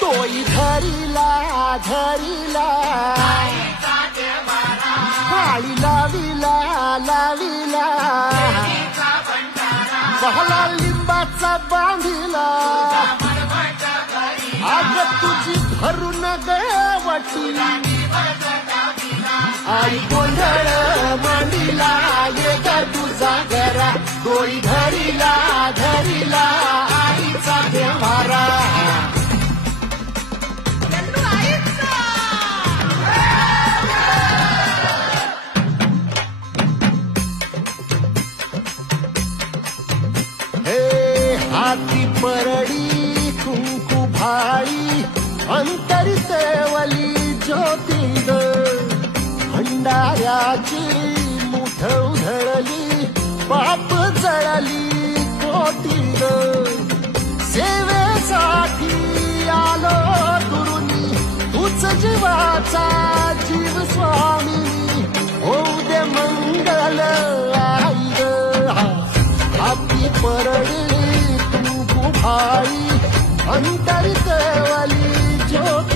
डोई धरिला धरिला काळी लाविला लाविला बहला लिंबाचा बांधिला आग तुझी भरून गवटी आई गोंधळ मांडिला ये ग तुझा घरा डोई धरिला धरिला आईचा देवारा हाती परडी कुंकू भाई अंतरी सेवली ज्योती ग भंडाऱ्याची मुठ उधळली पाप जळली कोटी ग सेवेसाठी आलो दुरुनी तूच जीवाचा जीव स्वामी होऊ दे मंगल आई ग हाती परडी भाई अंतर केवली ज्योत